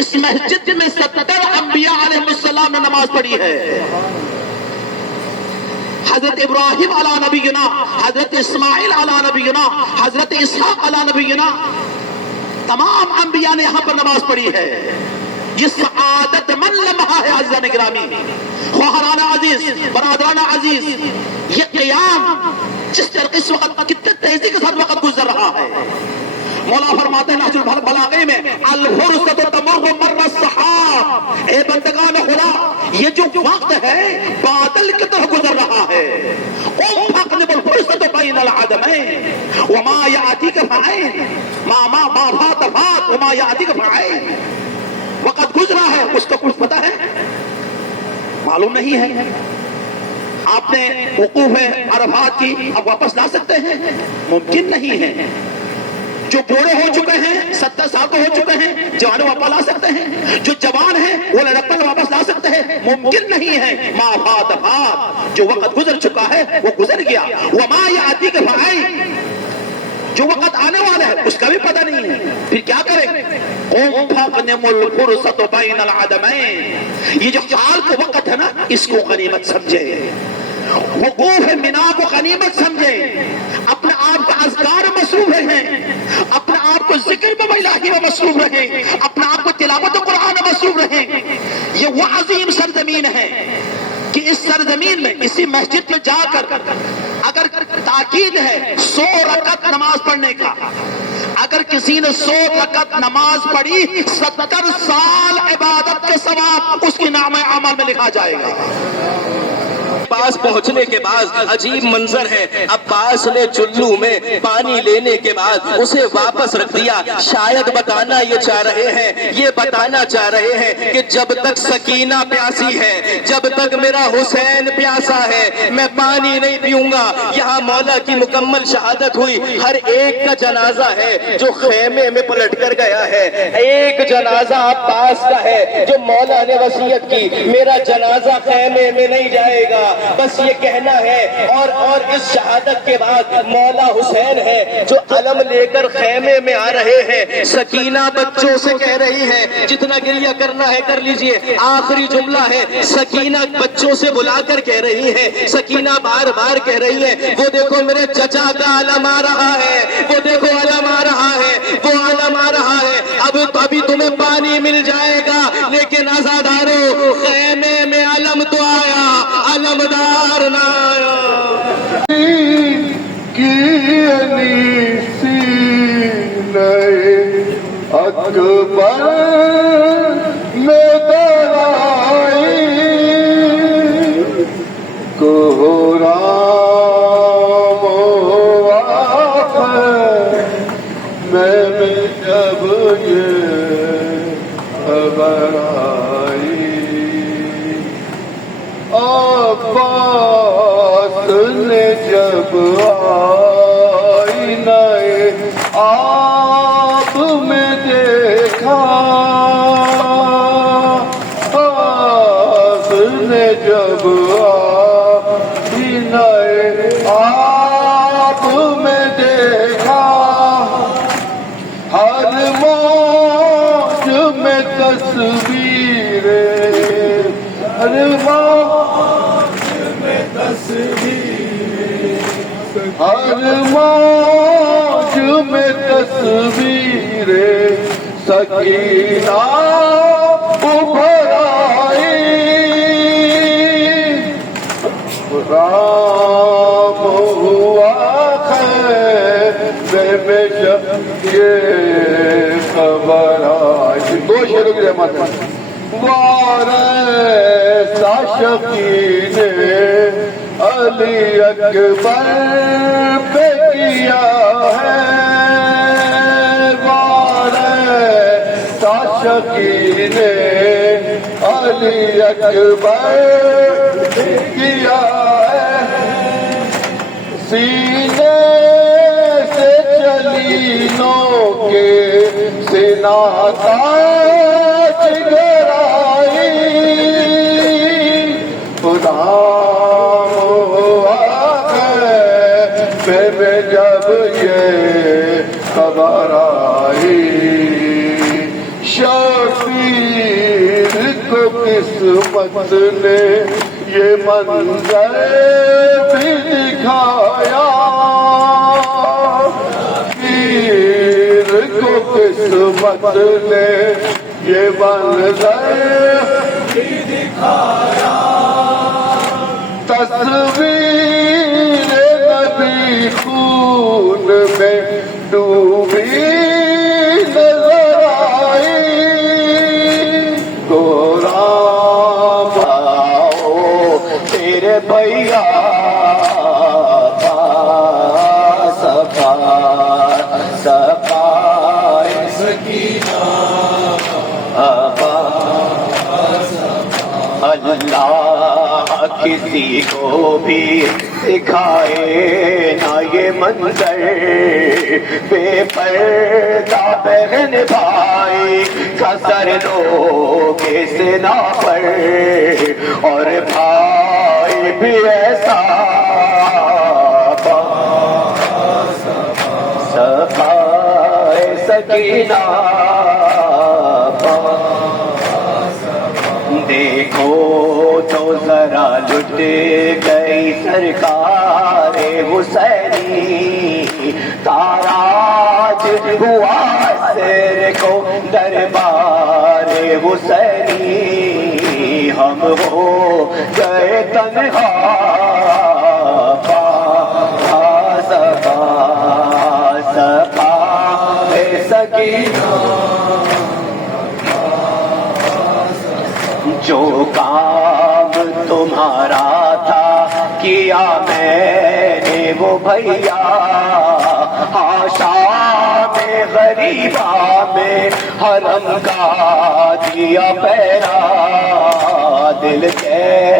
اس مسجد میں 70 انبیاء علیہ السلام نے نماز پڑھی ہے. حضرت ابراہیم علی نبینا، حضرت اسماعیل علی نبینا، حضرت اسحاق علی نبینا، تمام انبیاء نے یہاں پر نماز پڑھی ہے. یہ سعادت من لمحہ ہے عزیزان گرامی، خواہران عزیز، برادران عزیز. یہ قیام جس طرح اس وقت کتنے تیزی کے ساتھ وقت گزر رہا ہے. مولا فرماتے ہیں نہج البلاغہ میں الفرصۃ تمر مر السحاب، اے بندگان خدا یہ جو وقت ہے بادل کی طرح گزر رہا ہے. انفقنب الفرصۃ بین العدمین وما یاتیک فعین، ما فات فات وما یاتیک فعین. وقت گزرا ہے، اس کا کچھ پتہ ہے؟ معلوم نہیں ہے. آپ نے وقوف عرفات کی اب واپس لا سکتے ہیں؟ ممکن نہیں ہے. جو بوڑھے ہو چکے ہیں 70 سال کو ہو چکے ہیں جوان واپس لا سکتے ہیں؟ جو جوان ہیں وہ لڑکپن واپس لا سکتے ہیں؟ ممکن نہیں ہے. ما فات فات، جو وقت گزر چکا ہے وہ گزر گیا. وما یاتیک فعین، جو وقت آنے والا ہے اس کا بھی پتہ نہیں ہے. پھر کیا کریں؟ انفقنب الفرصۃ بین العدمین. یہ جو حال کا وقت ہے نا اس کو غنیمت سمجھے، وقوف منا کو غنیمت سمجھے. اپنے آپ کا اذکار مصروف رہیں، اپنے آپ کو ذکر الہی میں مصروف رہیں، اپنے آپ کو تلاوت قرآن میں مصروف رہیں. یہ وہ عظیم سرزمین ہے کہ اس سرزمین میں اسی مسجد میں جا کر اگر تاکید ہے 100 رکعت نماز پڑھنے کا، اگر کسی نے 100 رکعت نماز پڑھی 70 سال عبادت کے ثواب اس کی نام اعمال میں لکھا جائے گا. پاس پہنچنے کے بعد عجیب منظر ہے. عباس نے چلو میں پانی لینے کے بعد اسے واپس رکھ دیا. شاید بتانا یہ چاہ رہے ہیں، یہ بتانا چاہ رہے ہیں کہ جب تک سکینہ پیاسی ہے، جب تک میرا حسین پیاسا ہے میں پانی نہیں پیوں گا. یہاں مولا کی مکمل شہادت ہوئی. ہر ایک کا جنازہ ہے جو خیمے میں پلٹ کر گیا ہے. ایک جنازہ عباس کا ہے جو مولا نے وصیت کی میرا جنازہ خیمے میں نہیں جائے گا، بس یہ کہنا ہے. اور اس شہادت کے بعد مولا حسین ہے جو علم لے کر خیمے میں آ رہے ہیں. سکینہ بچوں سے کہہ رہی ہے جتنا گریہ کرنا ہے کر لیجئے. آخری جملہ ہے سکینہ بچوں سے بلا کر کہہ رہی ہے، سکینہ بار بار کہہ رہی ہے وہ دیکھو میرے چچا کا علم آ رہا ہے، وہ دیکھو علم آ رہا ہے، وہ علم آ رہا ہے. ابھی تمہیں پانی مل جائے گا لیکن عزادارو خیمے میں علم تو آیا، علمدار نہ آیا. اکبر میں درائی کوہرام میں جب یہ خبر آئی عباس نے جب آئینہ آپ میں دیکھا، عباس نے جب آئینہ آپ میں دیکھا، ہر موج میں تصویریں، ہر موج میں تصویریں، ہر موج میں تصویریں سکینہ ابھر آئی. رام ہوا خیمے میں جب یہ خبر آئی. دو شعروں کی رحمت ہے. وارث شقی نے علی اکبر پہ کیا ہے، وارث شقی نے علی اکبر کیا ہے. سینے سے چلی نو کے سینہ تاج گرائی، خدا میں جب یہ خبر آئی. شک پیر کو قسمت نے یہ منظر بھی دکھایا، پیر کو قسمت نے یہ منظر بھی دکھایا، تصویر نبی خون میں ڈوبی نظر آئی، غلام آؤ تیرے بھیا صفائے سکینہ اللہ کسی کو بھی دکھائے نہ یہ منظر، بے پردہ بہن بھائی کا سر لوگ سنا پر، اور بھائی بھی ایسا صفائے سکینہ دیکھو تو ذرا لٹ گئی سرکار حسینی، تاراج ہوا سر کو دربار حسینی، ہم ہو گئے تنہا صفائے سکینہ، جو کام تمہارا تھا کیا میں نے وہ بھیا، حاشا میں غریبا میں حرم کا دیا پیرا، دل کے